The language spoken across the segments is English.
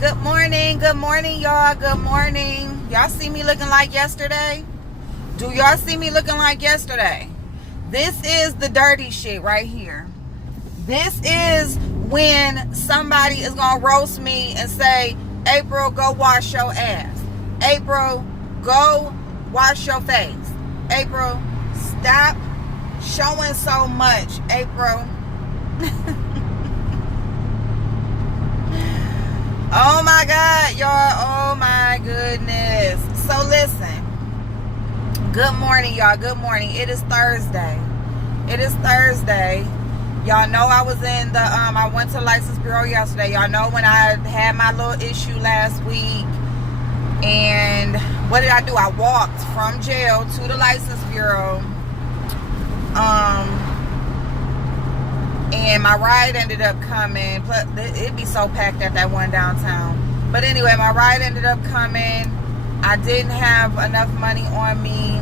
Good morning, y'all. Good morning. Y'all see me looking like yesterday? Do y'all see me looking like yesterday? This is the dirty shit right here. This is when somebody is gonna roast me and say, April, go wash your ass. April, go wash your face. April, stop showing so much. April. Oh my God, y'all. Oh my goodness. So listen. Good morning, y'all. Good morning. It is Thursday. Y'all know I was in the, I went to the License Bureau yesterday. Y'all know when I had my little issue last week. And what did I do? I walked from jail to the License Bureau. And my ride ended up coming. Plus, it'd be so packed at that one downtown. But anyway, my ride ended up coming. I didn't have enough money on me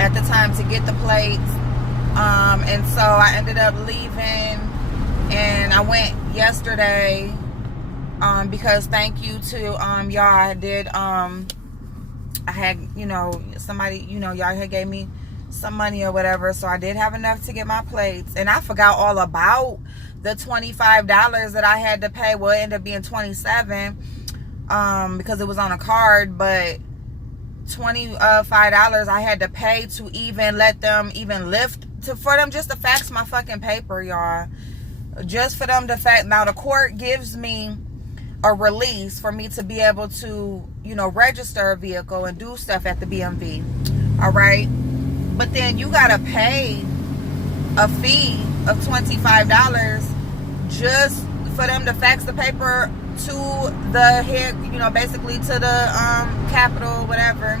at the time to get the plates. And so I ended up leaving. And I went yesterday. Because thank you to y'all. I did, I had, somebody, y'all had gave me some money or whatever, so I did have enough to get my plates. And I forgot all about the $25 that I had to pay. Well, it ended up being $27 because it was on a card, but $25 I had to pay to even let them even lift for them just to fax my fucking paper, y'all. Just for them to fax. Now the court gives me a release for me to be able to, register a vehicle and do stuff at the BMV. All right. But then you gotta pay a fee of $25 just for them to fax the paper to the head, basically to the Capitol, whatever.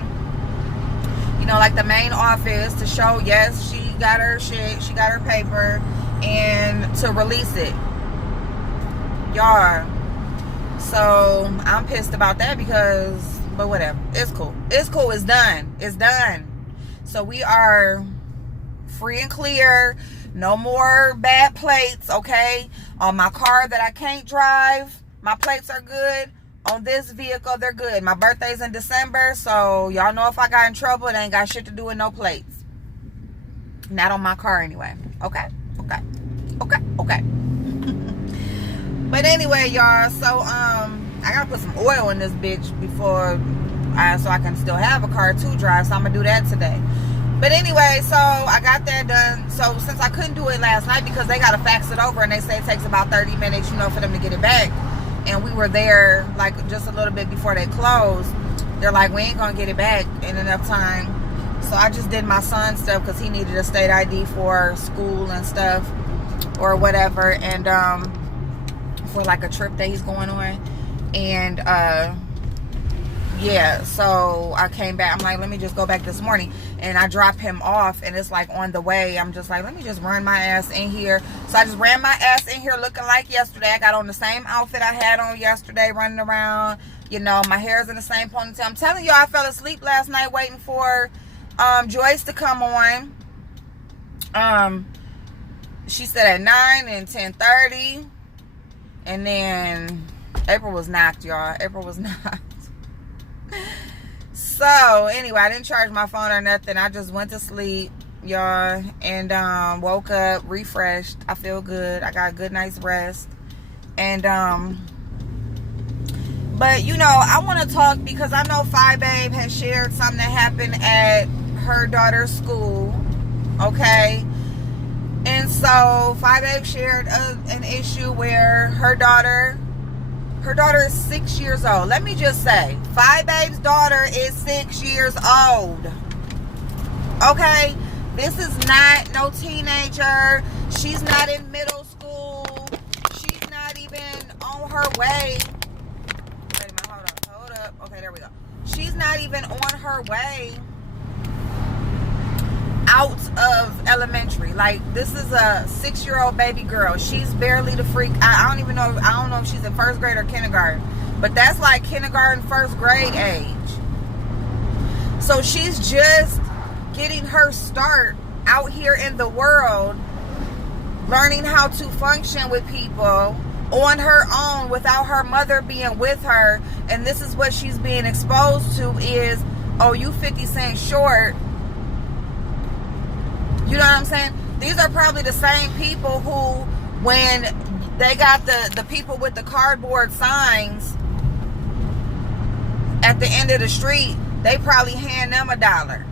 Like the main office to show, yes, she got her shit, she got her paper, and to release it. Y'all. So I'm pissed about that but whatever. It's cool. It's done. It's done. So we are free and clear. No more bad plates, okay? On my car that I can't drive, my plates are good. On this vehicle, they're good. My birthday's in December, so y'all know if I got in trouble, it ain't got shit to do with no plates. Not on my car anyway. Okay. But anyway, y'all, so I gotta put some oil in this bitch before so I can still have a car to drive. So I'm gonna do that today. But anyway, so I got that done. So since I couldn't do it last night because they gotta fax it over and they say it takes about 30 minutes, for them to get it back. And we were there like just a little bit before they closed. They're like, we ain't gonna get it back in enough time. So I just did my son's stuff because he needed a state ID for school and stuff or whatever, and for like a trip that he's going on. And yeah, so I came back. I'm like, let me just go back this morning. And I dropped him off, and it's like on the way. I'm just like, let me just run my ass in here. So I just ran my ass in here looking like yesterday. I got on the same outfit I had on yesterday, running around. My hair's in the same ponytail. I'm telling you, I fell asleep last night waiting for Joyce to come on. She said at 9 and 10:30. And then April was knocked, y'all. April was knocked. So anyway, I didn't charge my phone or nothing. I just went to sleep, y'all, and woke up refreshed. I feel good. I got a good night's rest. And but I want to talk because I know Phi Babe has shared something that happened at her daughter's school. Okay. And so Phi Babe shared an issue where her daughter is 6 years old. Let me just say, Phi Babe's daughter is 6 years old. Okay? This is not no teenager. She's not in middle school. She's not even on her way. Wait a minute, hold up. Okay, there we go. She's not even on her way out of elementary. Like, this is a 6-year-old baby girl. She's barely the freak. I don't know if she's in first grade or kindergarten, but that's like kindergarten, first grade age. So she's just getting her start out here in the world, learning how to function with people, on her own without her mother being with her, and this is what she's being exposed to is, oh, you 50 cents short. You know what I'm saying? These are probably the same people who, when they got the people with the cardboard signs at the end of the street, they probably hand them $1.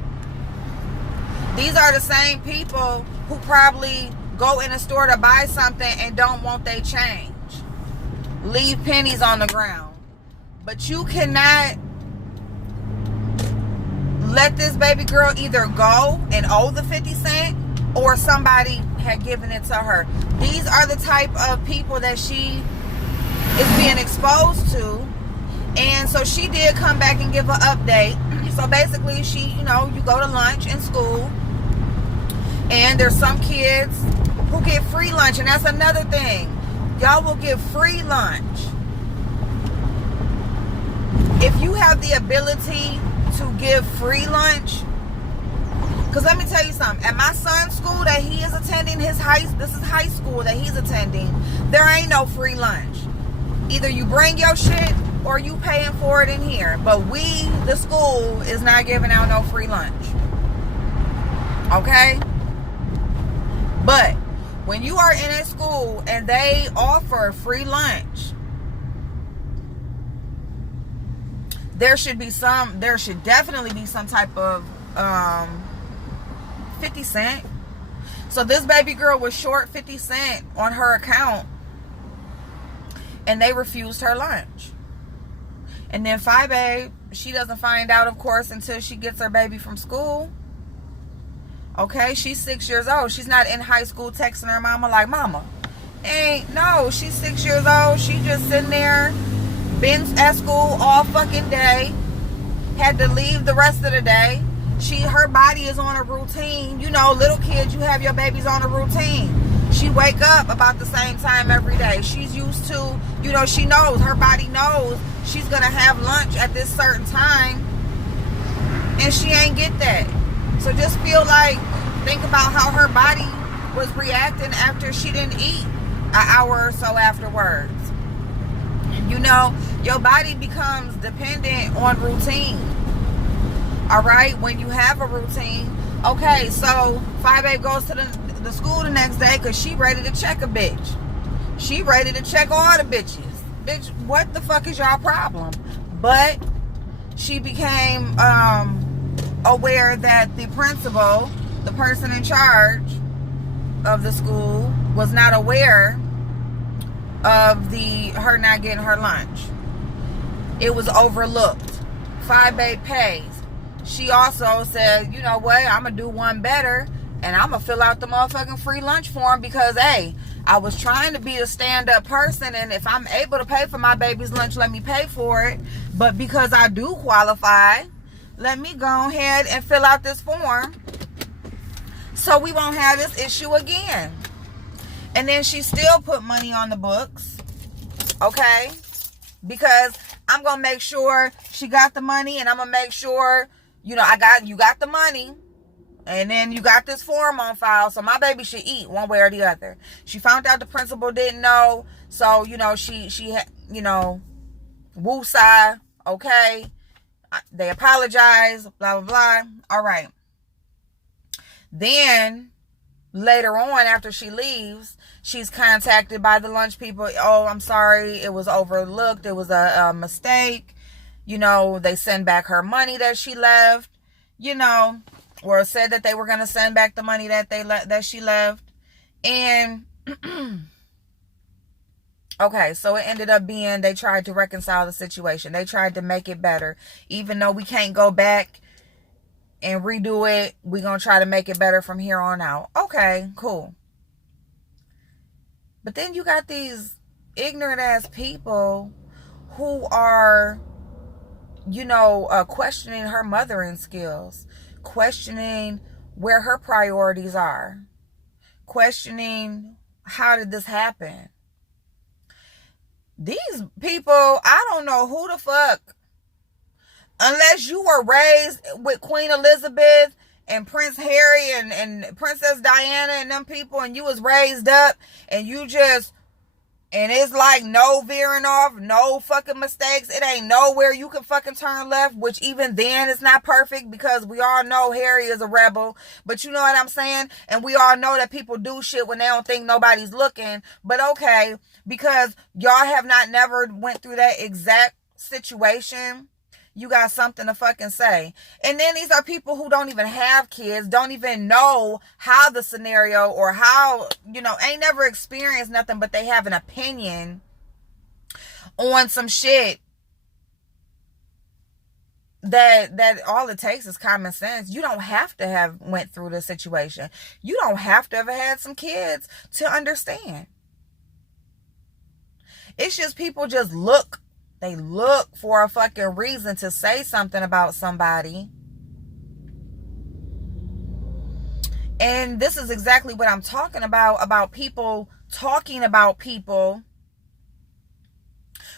These are the same people who probably go in a store to buy something and don't want their change. Leave pennies on the ground. But you cannot let this baby girl either go and owe the 50 cent or somebody had given it to her. These are the type of people that she is being exposed to. And so she did come back and give an update. So basically she, you go to lunch in school, and there's some kids who get free lunch, and that's another thing. Y'all will get free lunch. If you have the ability to give free lunch, because let me tell you something, at my son's school that he is attending, this is high school that he's attending, there ain't no free lunch. Either you bring your shit or you paying for it in here. But the school, is not giving out no free lunch. Okay? But when you are in a school and they offer free lunch, there should definitely be some type of 50 cent. So this baby girl was short 50 cent on her account, and they refused her lunch. And then Babe, she doesn't find out, of course, until she gets her baby from school. Okay, she's 6 years old. She's not in high school texting her mama like, mama. No, she's 6 years old. She just sitting there, been at school all fucking day. Had to leave the rest of the day. Her body is on a routine. Little kids, you have your babies on a routine. She wake up about the same time every day. She's used to, she knows, her body knows she's going to have lunch at this certain time, and she ain't get that. So just think about how her body was reacting after she didn't eat an hour or so afterwards. Your body becomes dependent on routine. All right? When you have a routine. Okay, so Babe goes to the school the next day because she ready to check a bitch. She ready to check all the bitches. Bitch, what the fuck is y'all problem? But she became aware that the principal, the person in charge of the school, was not aware of her not getting her lunch. It was overlooked. Babe pays. She also said, you know what, I'm going to do one better, and I'm going to fill out the motherfucking free lunch form because, hey, I was trying to be a stand-up person, and if I'm able to pay for my baby's lunch, let me pay for it. But because I do qualify, let me go ahead and fill out this form so we won't have this issue again. And then she still put money on the books, okay? Because I'm going to make sure she got the money, and I'm going to make sure, you got the money, and then you got this form on file, so my baby should eat one way or the other. She found out the principal didn't know, so, she woosah, okay? They apologize, blah, blah, blah. All right. Then, later on, after she leaves, she's contacted by the lunch people. Oh, I'm sorry, it was overlooked. It was a mistake. They send back her money that she left, or said that they were going to send back the money that she left. And, okay, so it ended up being, they tried to reconcile the situation. They tried to make it better. Even though we can't go back and redo it, we're going to try to make it better from here on out. Okay, cool. But then you got these ignorant ass people who are, questioning her mothering skills, questioning where her priorities are, questioning how did this happen. These people, I don't know who the fuck, unless you were raised with Queen Elizabeth and Prince Harry and Princess Diana and them people, and you was raised up and you just And it's like no veering off, no fucking mistakes. It ain't nowhere you can fucking turn left, which even then is not perfect because we all know Harry is a rebel. But you know what I'm saying? And we all know that people do shit when they don't think nobody's looking. But okay, because y'all have not never went through that exact situation, you got something to fucking say. And then these are people who don't even have kids, don't even know how the scenario or how, ain't never experienced nothing, but they have an opinion on some shit that all it takes is common sense. You don't have to have went through the situation. You don't have to have had some kids to understand. It's just people just look. They look for a fucking reason to say something about somebody. And this is exactly what I'm talking about people talking about people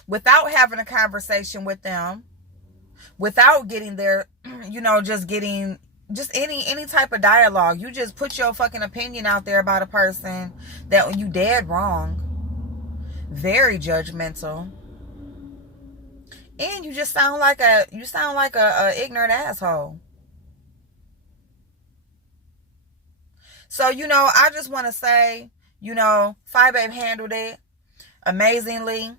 without having a conversation with them, without getting their, just any type of dialogue. You just put your fucking opinion out there about a person that you dead wrong. Very judgmental. And you just sound like a ignorant asshole. So, I just want to say, Fi Babe handled it amazingly.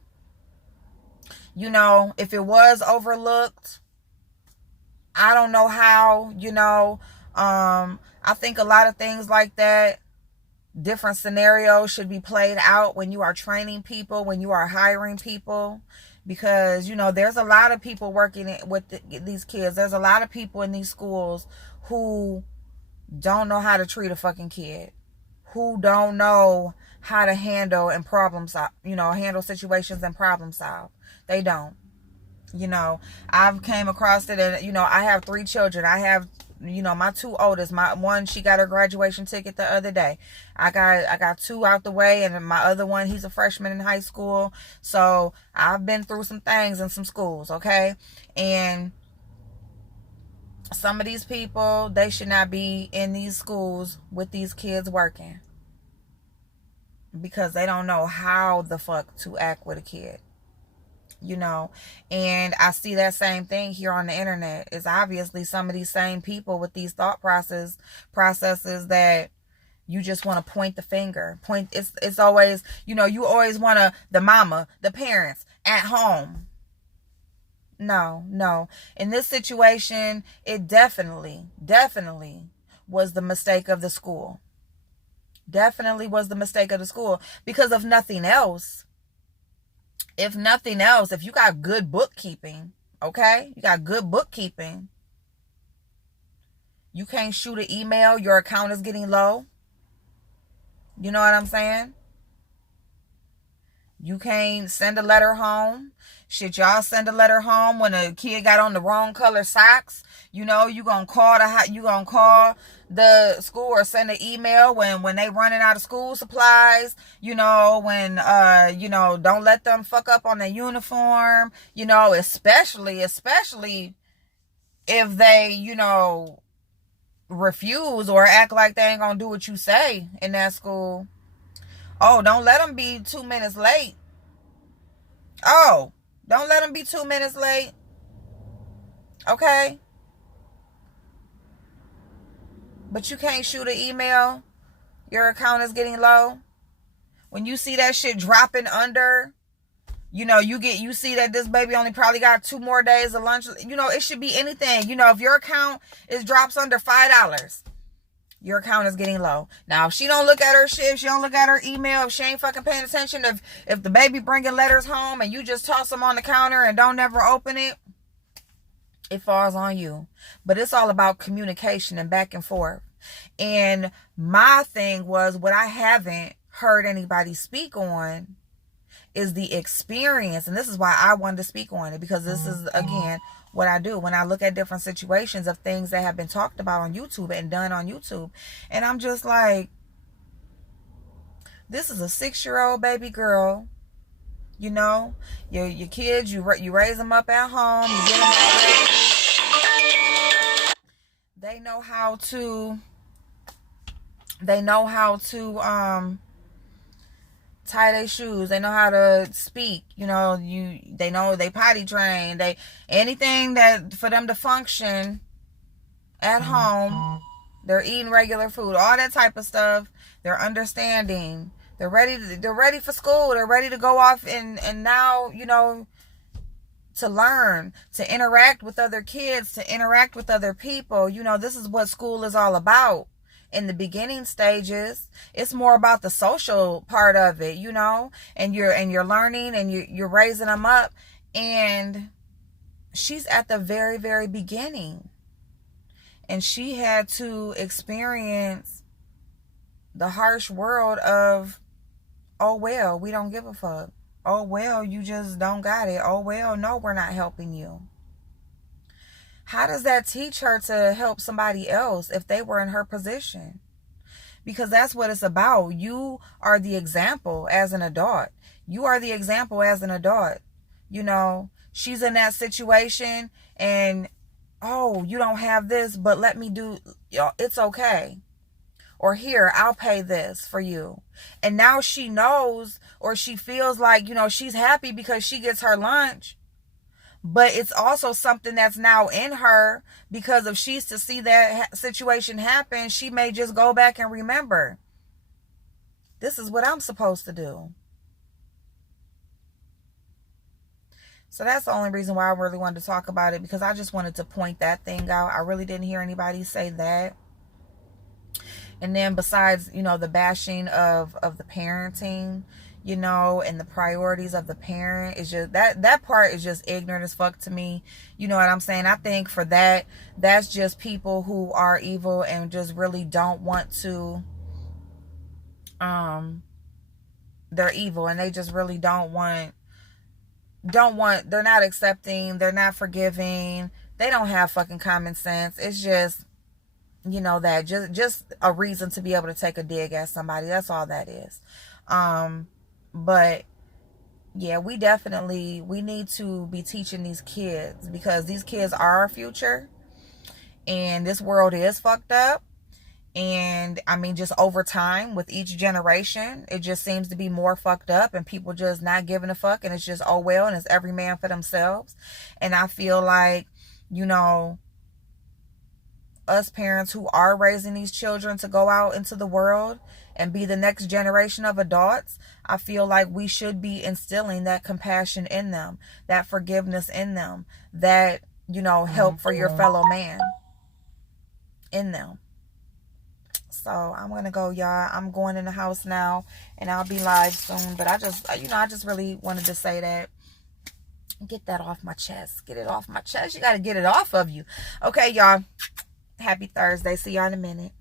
If it was overlooked, I don't know how, I think a lot of things like that, different scenarios should be played out when you are training people, when you are hiring people. Because, there's a lot of people working with these kids. There's a lot of people in these schools who don't know how to treat a fucking kid. Who don't know how to handle and problem solve, handle situations and problem solve. They don't. I've came across it and, I have 3 children. I have, my 2 oldest. My one, she got her graduation ticket the other day. I got 2 out the way, and my other one, he's a freshman in high school. So I've been through some things in some schools, okay? And some of these people, they should not be in these schools with these kids working, because they don't know how the fuck to act with a kid. And I see that same thing here on the internet. It's obviously some of these same people with these thought processes that you just want to point the finger. It's always, you always want to, the mama, the parents at home. No. In this situation, it definitely was the mistake of the school. Definitely was the mistake of the school, because of nothing else. If nothing else, if you got good bookkeeping, okay? You got good bookkeeping. You can't shoot an email, your account is getting low. You know what I'm saying? You can't send a letter home. Shit, y'all send a letter home when a kid got on the wrong color socks. You gonna call the school or send an email when they running out of school supplies. When don't let them fuck up on their uniform. Especially if they refuse or act like they ain't gonna do what you say in that school. Oh, don't let them be 2 minutes late. Oh, don't let them be 2 minutes late. Okay? But you can't shoot an email. Your account is getting low. When you see that shit dropping under, you see that this baby only probably got 2 more days of lunch. It should be anything. If your account drops under $5, your account is getting low. Now, if she don't look at her shit, if she don't look at her email, if she ain't fucking paying attention, if the baby bringing letters home and you just toss them on the counter and don't ever open it, it falls on you. But it's all about communication and back and forth. And my thing was, what I haven't heard anybody speak on is the experience. And this is why I wanted to speak on it, because this is, again, what I do when I look at different situations of things that have been talked about on YouTube and done on YouTube. And I'm just like, this is a 6-year-old baby girl. Your kids, you raise them up at home. You get them. They know how to tie their shoes. They know how to speak. You know, they know they potty train. They anything that for them to function at home. They're eating regular food. All that type of stuff. They're understanding. They're ready for school. They're ready to go off and now, you know, to learn, to interact with other kids, to interact with other people. You know, this is what school is all about. In the beginning stages, it's more about the social part of it, you know, and you're learning and you're raising them up. And she's at the very, very beginning. And she had to experience the harsh world of, oh, well, we don't give a fuck. Oh, well, you just don't got it. Oh, well, no, we're not helping you. How does that teach her to help somebody else if they were in her position? Because that's what it's about. You are the example as an adult. You are the example as an adult. You know, she's in that situation and, oh, you don't have this, but let me do, it's okay. Or here, I'll pay this for you. And now she knows, or she feels like, you know, she's happy because she gets her lunch. But it's also something that's now in her, because if she's to see that situation happen, she may just go back and remember, this is what I'm supposed to do. So that's the only reason why I really wanted to talk about it, because I just wanted to point that thing out. I really didn't hear anybody say that. And then besides, you know, the bashing of the parenting, you know, and the priorities of the parent, is just that part is just ignorant as fuck to me. You know what I'm saying? I think for that's just people who are evil and just really don't want to, they're evil and they just really don't want, they're not accepting, they're not forgiving, they don't have fucking common sense. It's just, you know, that just a reason to be able to take a dig at somebody. That's all that is. But yeah, we need to be teaching these kids, because these kids are our future, and this world is fucked up. And I mean, just over time with each generation, it just seems to be more fucked up, and people just not giving a fuck, and it's just, oh well, and it's every man for themselves. And I feel like, you know, us parents who are raising these children to go out into the world and be the next generation of adults, I feel like we should be instilling that compassion in them, that forgiveness in them, that, you know, help for your fellow man in them. So I'm going to go, y'all. I'm going in the house now, and I'll be live soon. But I just really wanted to say that. Get that off my chest. Get it off my chest. You got to get it off of you. Okay, y'all. Happy Thursday. See y'all in a minute.